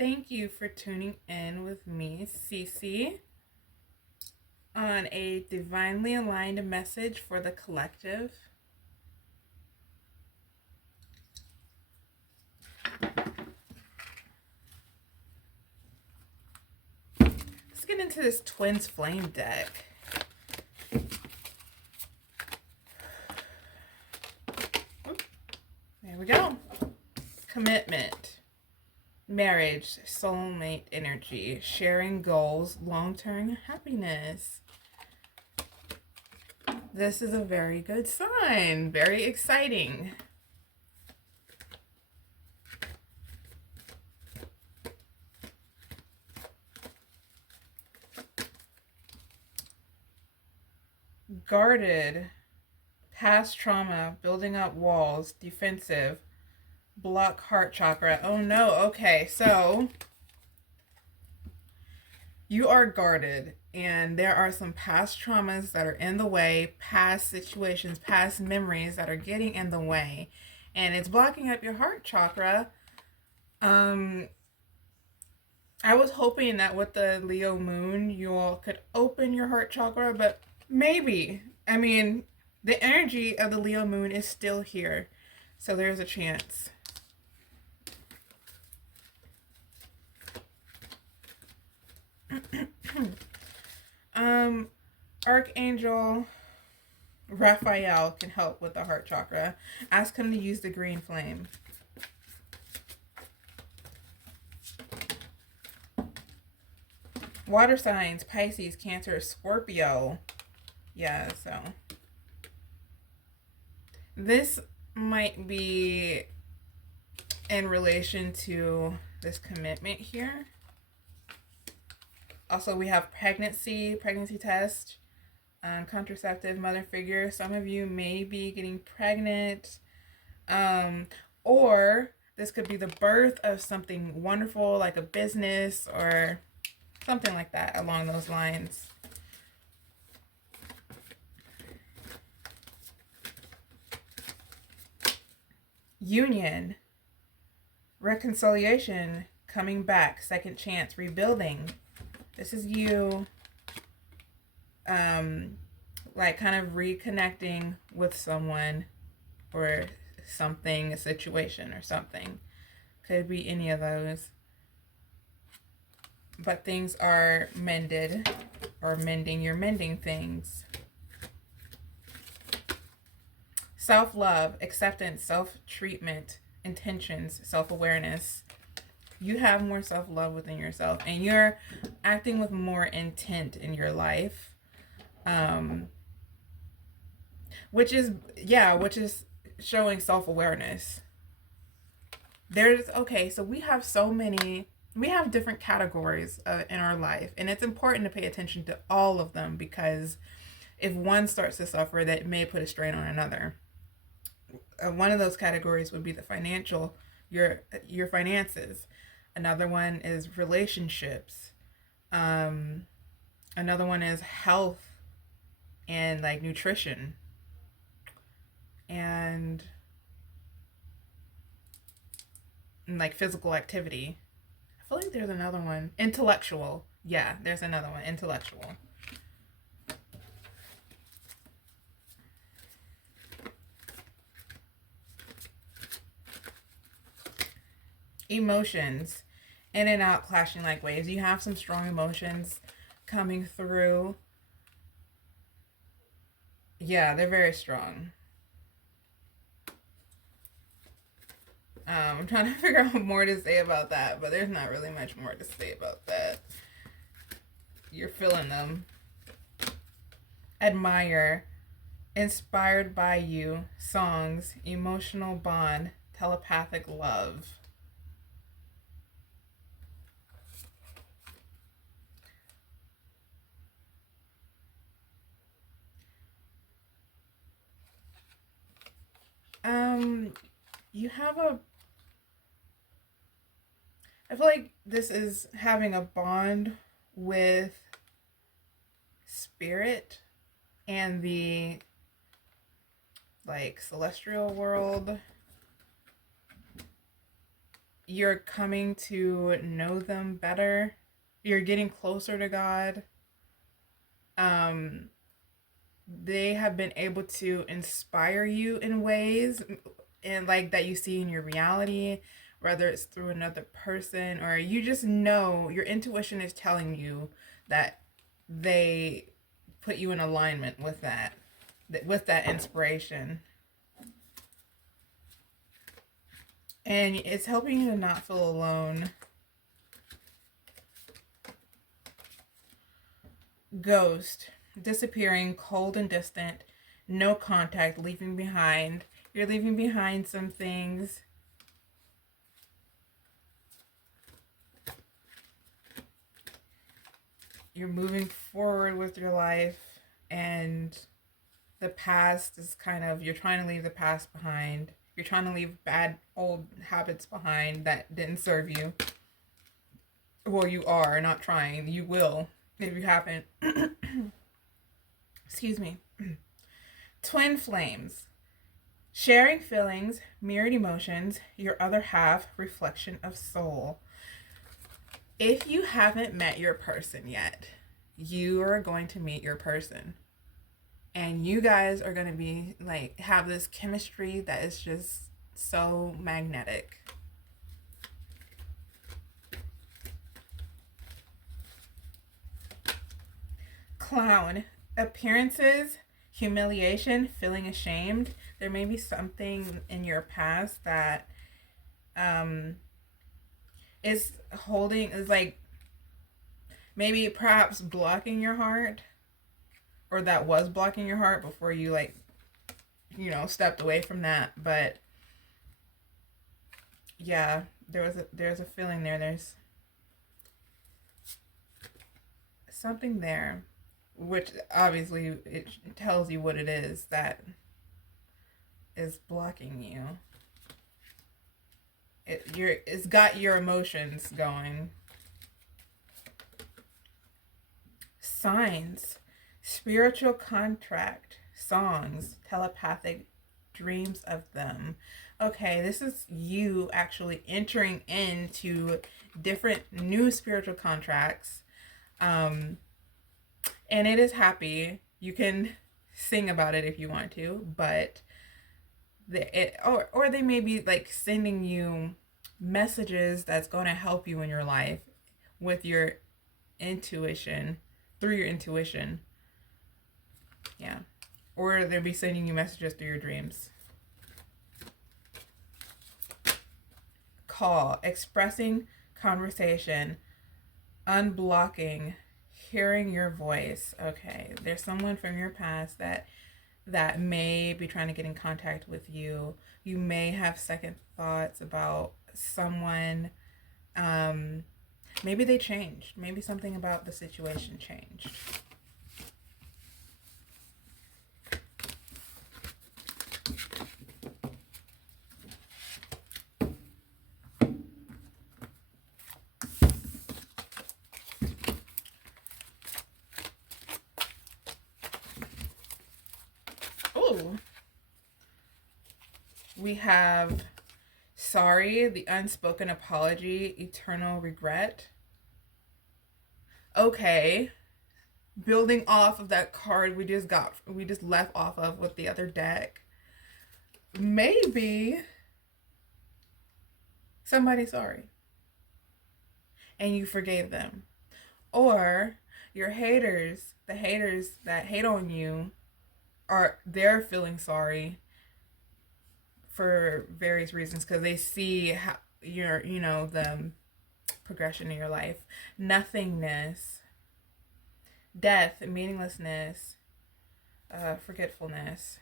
Thank you for tuning in with me, Cece, on a divinely aligned message for the collective. Let's get into this Twins Flame deck. There we go. Commitment, marriage, soulmate energy, sharing goals, long-term happiness. This is a very good sign. Very exciting. Guarded, past trauma, building up walls, defensive, block heart chakra. Oh no, okay, so you are guarded and there are some past traumas that are in the way, past situations, past memories that are getting in the way, and it's blocking up your heart chakra. I was hoping that with the Leo moon you all could open your heart chakra, but maybe. I mean, the energy of the Leo moon is still here, so there's a chance. Archangel Raphael can help with the heart chakra. Ask him to use the green flame. Water signs, Pisces, Cancer, Scorpio. Yeah, so this might be in relation to this commitment here. Also, we have pregnancy test, contraceptive, mother figure. Some of you may be getting pregnant, or this could be the birth of something wonderful like a business or something like that along those lines. Union, reconciliation, coming back, second chance, rebuilding. This is you like kind of reconnecting with someone or something, a situation or something. Could be any of those. But things are mended or mending. You're mending things. Self-love, acceptance, self-treatment, intentions, self-awareness. You have more self-love within yourself and you're acting with more intent in your life. Which is showing self-awareness. So we have different categories in our life, and it's important to pay attention to all of them, because if one starts to suffer, that may put a strain on another. One of those categories would be the financial, your finances. Another one is relationships. Another one is health and like nutrition. And like physical activity. I feel like there's another one. Intellectual. Yeah, there's another one. Intellectual. Emotions. In and out, clashing like waves. You have some strong emotions coming through. Yeah, they're very strong. I'm trying to figure out more to say about that, but there's not really much more to say about that. You're feeling them. Admire. Inspired by you. Songs. Emotional bond. Telepathic love. You have I feel like this is having a bond with spirit and the like celestial world. you're coming to know them better. You're getting closer to God. Um, they have been able to inspire you in ways and like that you see in your reality, whether it's through another person or you just know your intuition is telling you that they put you in alignment with that inspiration. And it's helping you to not feel alone. Ghost, disappearing, cold and distant, no contact, leaving behind. You're leaving behind some things. You're moving forward with your life, and the past is kind of, you're trying to leave the past behind. You're trying to leave bad old habits behind that didn't serve you. Well, you are not trying. You will if you haven't. Excuse me. Twin flames. Sharing feelings, mirrored emotions, your other half, reflection of soul. If you haven't met your person yet, you are going to meet your person. And you guys are going to be like, have this chemistry that is just so magnetic. Clown. Appearances, humiliation, feeling ashamed. There may be something in your past that um, is like maybe perhaps blocking your heart, or that was blocking your heart before you like, stepped away from that. But yeah, there's a feeling there. There's something there, which obviously it tells you what it is that is blocking you. It's got your emotions going. Signs, spiritual contract, songs, telepathic dreams of them. Okay, this is you actually entering into different new spiritual contracts. And it is happy. You can sing about it if you want to, but or they may be like sending you messages that's going to help you in your life with your intuition, through your intuition. Yeah. Or they'll be sending you messages through your dreams. Call, expressing conversation, unblocking, hearing your voice. Okay, there's someone from your past that may be trying to get in contact with you. You may have second thoughts about someone. Maybe they changed. Maybe something about the situation changed. Oh, we have sorry, the unspoken apology, eternal regret. Okay, building off of that card we just left off of with the other deck. Maybe somebody's sorry and you forgave them, or your haters, the haters that hate on you, they're feeling sorry for various reasons because they see how the progression in your life. Nothingness, death, meaninglessness, forgetfulness.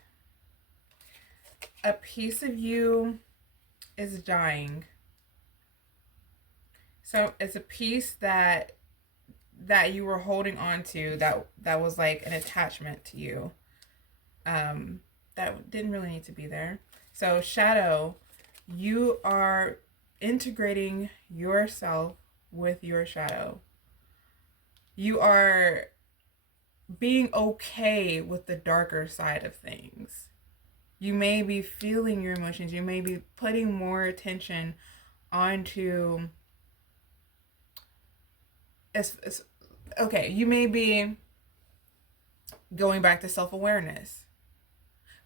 A piece of you is dying. So it's a piece that you were holding on to, that was like an attachment to you, that didn't really need to be there. So shadow, you are integrating yourself with your shadow. You are being okay with the darker side of things. You may be feeling your emotions. You may be putting more attention onto okay, you may be going back to self-awareness,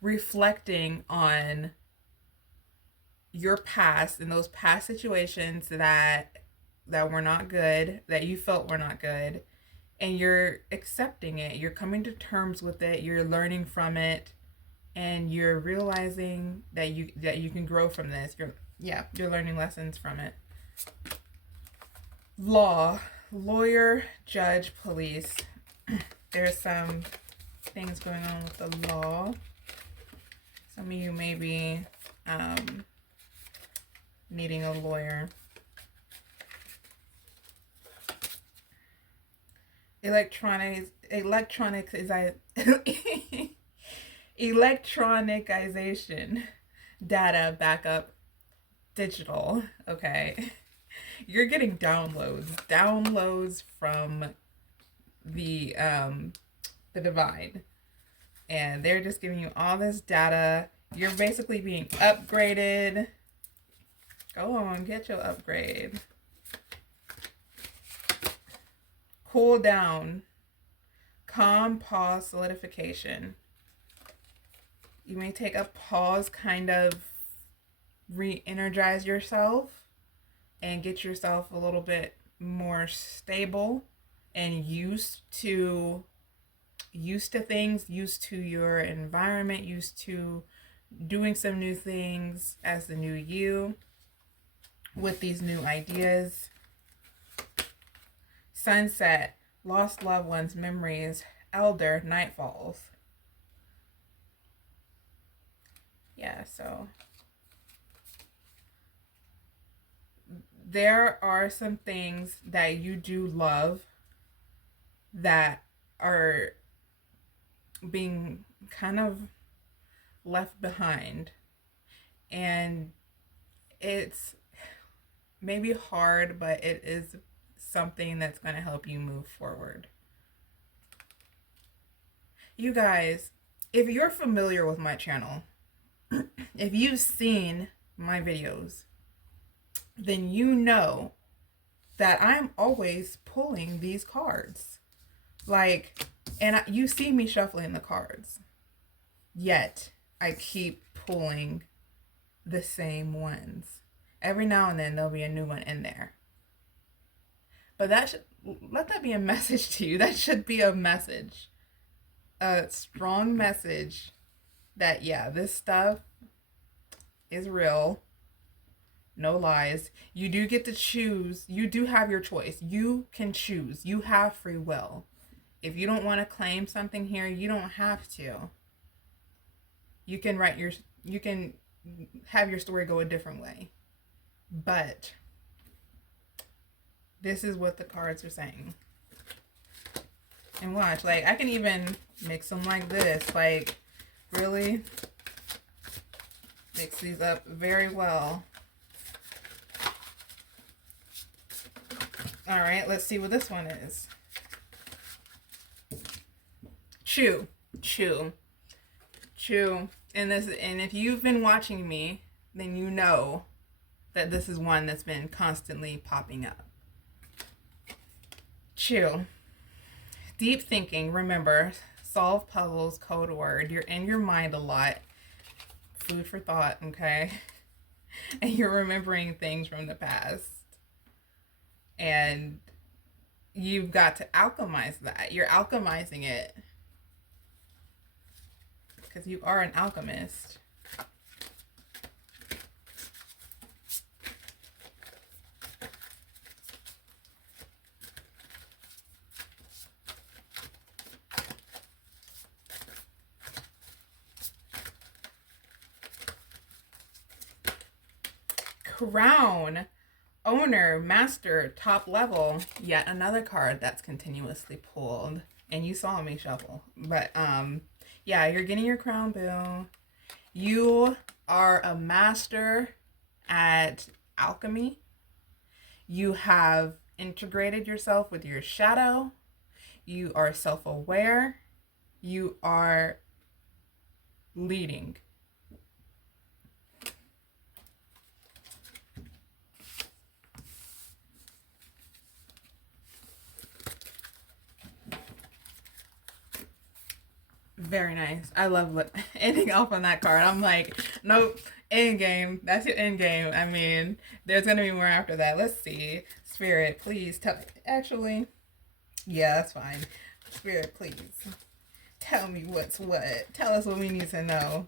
reflecting on your past and those past situations that were not good, that you felt were not good, and you're accepting it. You're coming to terms with it. You're learning from it, and you're realizing that you can grow from this. You're learning lessons from it. Law, lawyer, judge, police. There's some things going on with the law. Some of you may be needing a lawyer. Electronicization, data backup, digital. Okay, you're getting downloads from the divine, and they're just giving you all this data. You're basically being upgraded. Go on, get your upgrade. Cool down, calm, pause, solidification. You may take a pause, kind of re-energize yourself and get yourself a little bit more stable and used to things, used to your environment, used to doing some new things as the new you with these new ideas. Sunset, lost loved ones, memories, elder, night falls. Yeah, so there are some things that you do love that are being kind of left behind, and it's maybe hard, but it is something that's going to help you move forward. You guys, if you're familiar with my channel, if you've seen my videos, then you know that I'm always pulling these cards. You see me shuffling the cards, yet I keep pulling the same ones. Every now and then there'll be a new one in there. But let that be a message to you. That should be a message. A strong message that, yeah, this stuff is real. No lies. You do get to choose. You do have your choice. You can choose. You have free will. If you don't want to claim something here, you don't have to. You can have your story go a different way. But this is what the cards are saying. And watch, I can even mix them like this. Really mix these up very well. All right, let's see what this one is. Chew. And if you've been watching me, then you know that this is one that's been constantly popping up. Chew. Deep thinking, remember, solve puzzles, code word. You're in your mind a lot. Food for thought, okay? And you're remembering things from the past. And you've got to alchemize that. You're alchemizing it. Because you are an alchemist. Crown, owner, master, top level. Yet another card that's continuously pulled. And you saw me shuffle. But yeah, you're getting your crown, boo. You are a master at alchemy. You have integrated yourself with your shadow. You are self-aware. You are leading. Very nice. I love ending off on that card. I'm like, nope, end game. That's your end game. I mean, there's gonna be more after that. Let's see. Spirit, please tell. Actually, yeah, that's fine. Spirit, please tell me what's what. Tell us what we need to know.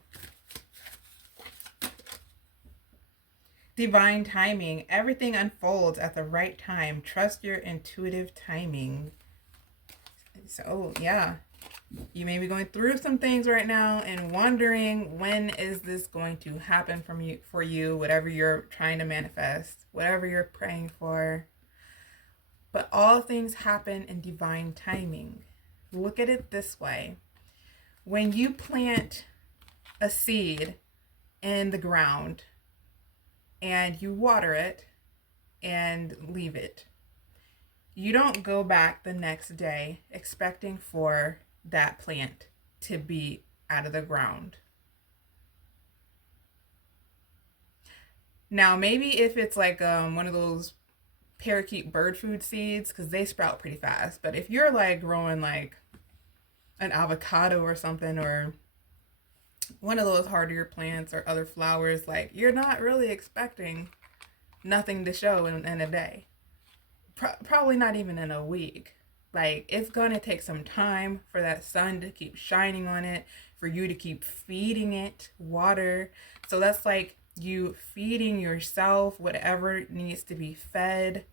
Divine timing. Everything unfolds at the right time. Trust your intuitive timing. So, yeah. You may be going through some things right now and wondering, when is this going to happen for you, whatever you're trying to manifest, whatever you're praying for. But all things happen in divine timing. Look at it this way. When you plant a seed in the ground and you water it and leave it, you don't go back the next day expecting for that plant to be out of the ground. Now, maybe if it's like one of those parakeet bird food seeds, because they sprout pretty fast. But if you're like growing like an avocado or something, or one of those hardier plants or other flowers, like, you're not really expecting nothing to show in a day. Probably not even in a week. Like, it's going to take some time for that sun to keep shining on it, for you to keep feeding it water. So that's like you feeding yourself whatever needs to be fed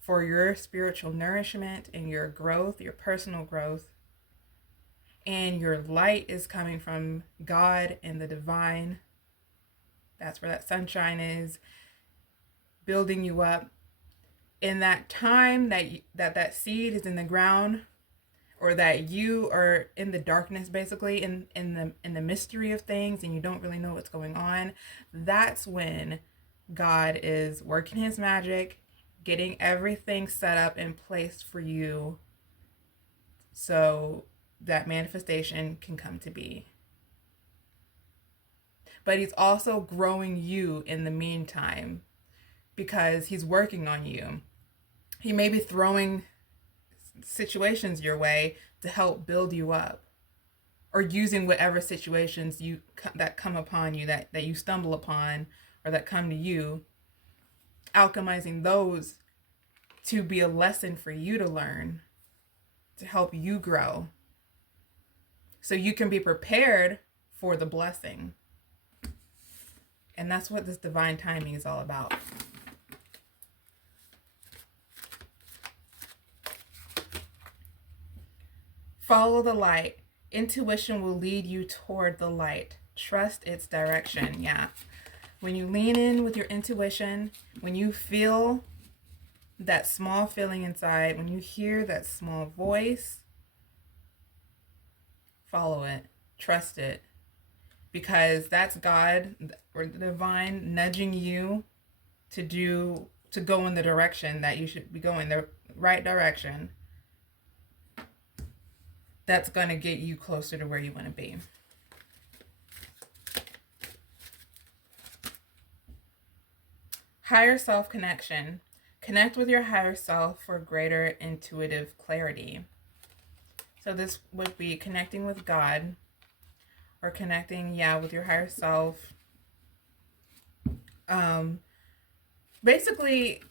for your spiritual nourishment and your growth, your personal growth. And your light is coming from God and the divine. That's where that sunshine is, building you up. In that time that seed is in the ground, or that you are in the darkness, basically in the mystery of things, and you don't really know what's going on, that's when God is working his magic, getting everything set up and placed for you so that manifestation can come to be. But he's also growing you in the meantime, because he's working on you. He may be throwing situations your way to help build you up, or using whatever situations that come upon you, that you stumble upon, or that come to you, alchemizing those to be a lesson for you to learn, to help you grow, so you can be prepared for the blessing. And that's what this divine timing is all about. Follow the light. Intuition will lead you toward the light. Trust its direction. Yeah. When you lean in with your intuition, when you feel that small feeling inside, when you hear that small voice, follow it. Trust it. Because that's God or the divine nudging you to go in the direction that you should be going, the right direction. That's going to get you closer to where you want to be. Higher self connection. Connect with your higher self for greater intuitive clarity. So this would be connecting with God, or connecting, with your higher self. Basically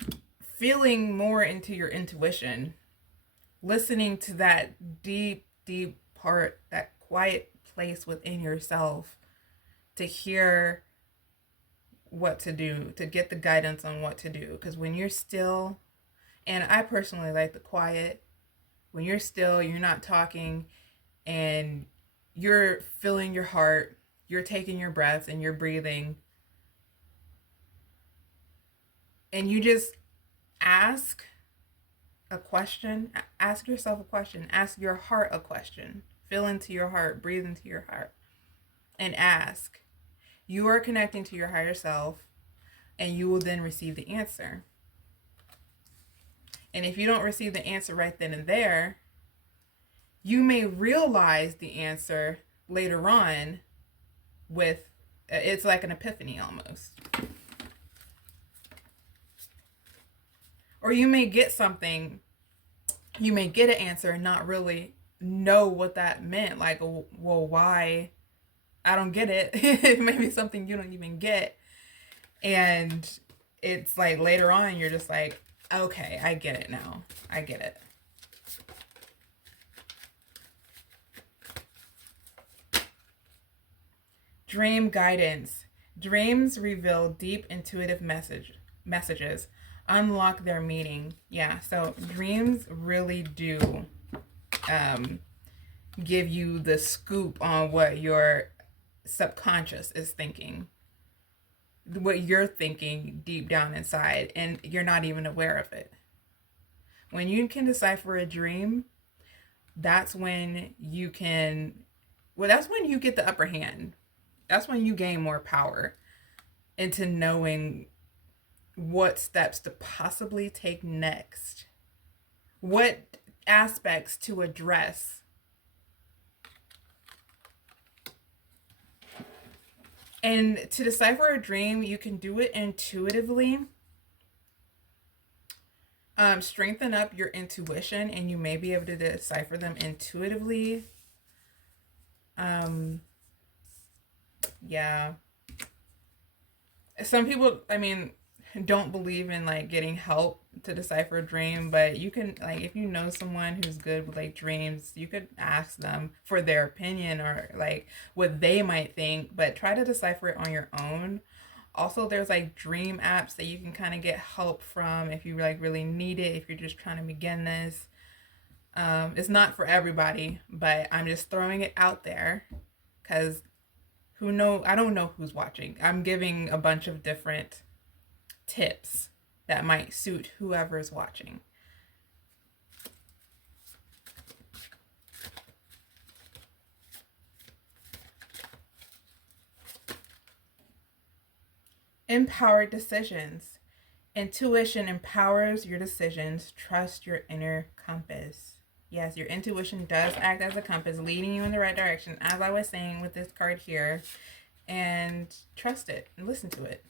feeling more into your intuition, listening to that deep part, that quiet place within yourself, to hear what to do, to get the guidance on what to do. Because when you're still, and I personally like the quiet, when you're still, you're not talking, and you're feeling your heart, you're taking your breaths and you're breathing, and you just ask a question, ask yourself a question, ask your heart a question, feel into your heart, breathe into your heart, and ask. You are connecting to your higher self, and you will then receive the answer. And if you don't receive the answer right then and there, you may realize the answer later on with, it's like an epiphany almost. Or you may get something, you may get an answer and not really know what that meant. Like, well, why? I don't get it. It may be something you don't even get. And it's like later on, you're just like, okay, I get it now. I get it. Dream guidance. Dreams reveal deep intuitive messages, unlock their meaning. Yeah, so dreams really do um, give you the scoop on what your subconscious is thinking, what you're thinking deep down inside, and you're not even aware of it. When you can decipher a dream, that's when you can, well, that's when you get the upper hand. That's when you gain more power into knowing what steps to possibly take next, what aspects to address. And to decipher a dream, you can do it intuitively. Strengthen up your intuition, and you may be able to decipher them intuitively. Yeah. Some people, I mean, don't believe in like getting help to decipher a dream, but you can, like, if you know someone who's good with like dreams, you could ask them for their opinion or like what they might think, but try to decipher it on your own. Also, there's like dream apps that you can kind of get help from if you like really need it, if you're just trying to begin this. It's not for everybody, but I'm just throwing it out there because who know, I don't know who's watching. I'm giving a bunch of different tips that might suit whoever's watching. Empowered decisions. Intuition empowers your decisions. Trust your inner compass. Yes, your intuition does act as a compass, leading you in the right direction, as I was saying with this card here. And trust it and listen to it.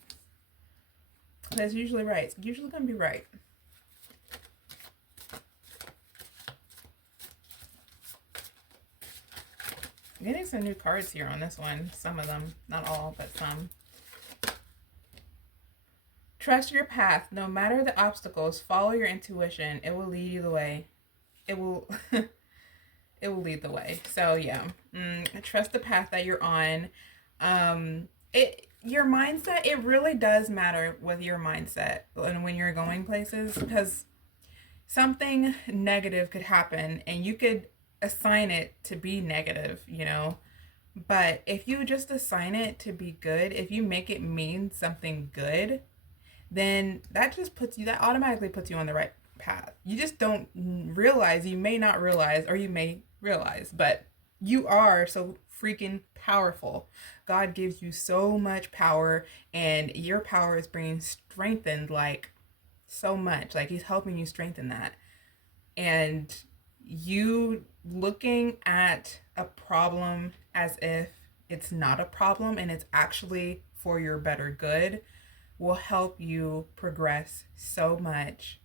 That's usually right. It's usually going to be right. I'm getting some new cards here on this one. Some of them. Not all, but some. Trust your path. No matter the obstacles, follow your intuition. It will lead you the way. It will it will lead the way. So yeah, trust the path that you're on. Your mindset, it really does matter with your mindset and when you're going places, because something negative could happen and you could assign it to be negative, you know. But if you just assign it to be good, if you make it mean something good, then that automatically puts you on the right path. You just don't realize, you may not realize, or you may realize, but you are so freaking powerful. God gives you so much power, and your power is being strengthened like so much. Like he's helping you strengthen that. And you looking at a problem as if it's not a problem and it's actually for your better good will help you progress so much.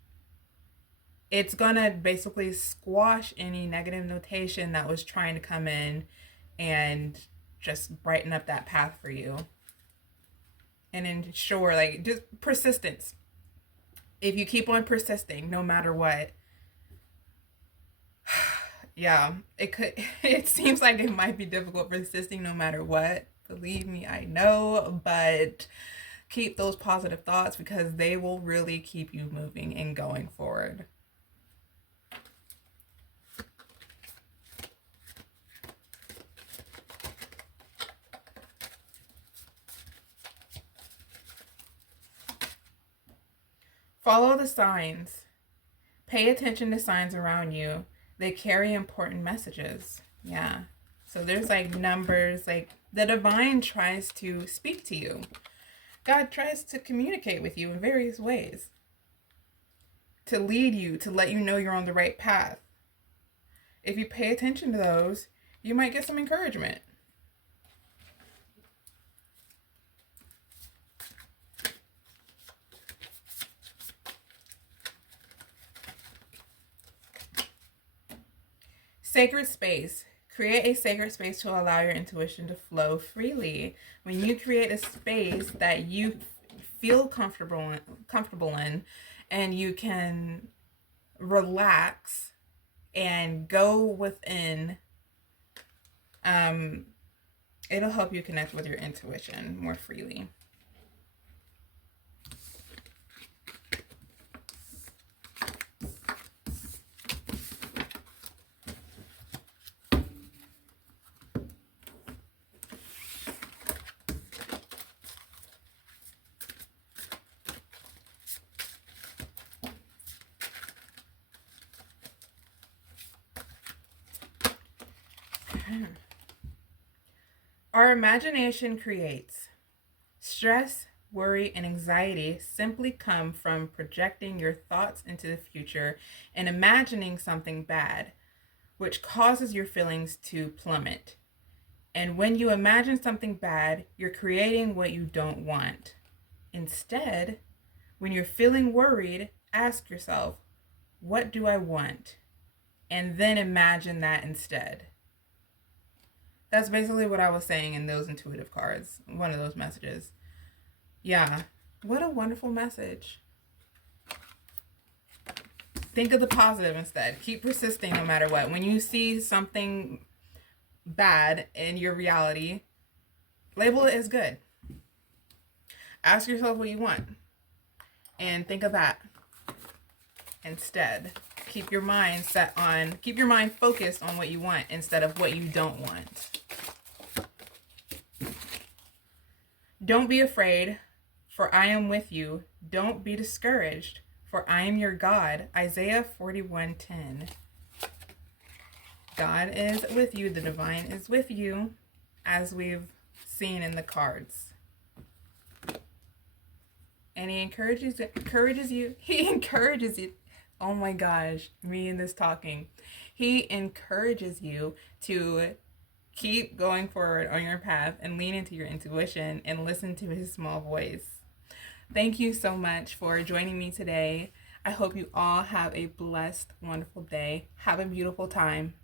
It's gonna basically squash any negative notation that was trying to come in and just brighten up that path for you and ensure, like, just persistence. If you keep on persisting no matter what, yeah, it seems like it might be difficult persisting no matter what. Believe me, I know, but keep those positive thoughts because they will really keep you moving and going forward. Follow the signs. Pay attention to signs around you. They carry important messages. Yeah. So there's like numbers, like the divine tries to speak to you. God tries to communicate with you in various ways, to lead you, to let you know you're on the right path. If you pay attention to those, you might get some encouragement. Sacred space. Create a sacred space to allow your intuition to flow freely. When you create a space that you feel comfortable in, and you can relax and go within, it'll help you connect with your intuition more freely. Our imagination creates. Stress, worry, and anxiety simply come from projecting your thoughts into the future and imagining something bad, which causes your feelings to plummet. And when you imagine something bad, you're creating what you don't want. Instead, when you're feeling worried, ask yourself, what do I want? And then imagine that instead. That's basically what I was saying in those intuitive cards, one of those messages. Yeah, what a wonderful message. Think of the positive instead. Keep persisting no matter what. When you see something bad in your reality, label it as good. Ask yourself what you want and think of that instead. Keep your mind focused on what you want instead of what you don't want. Don't be afraid, for I am with you. Don't be discouraged, for I am your God. Isaiah 41:10. God is with you. The divine is with you, as we've seen in the cards. And he encourages you. He encourages you. Oh my gosh, me and this talking. He encourages you to keep going forward on your path and lean into your intuition and listen to his small voice. Thank you so much for joining me today. I hope you all have a blessed, wonderful day. Have a beautiful time.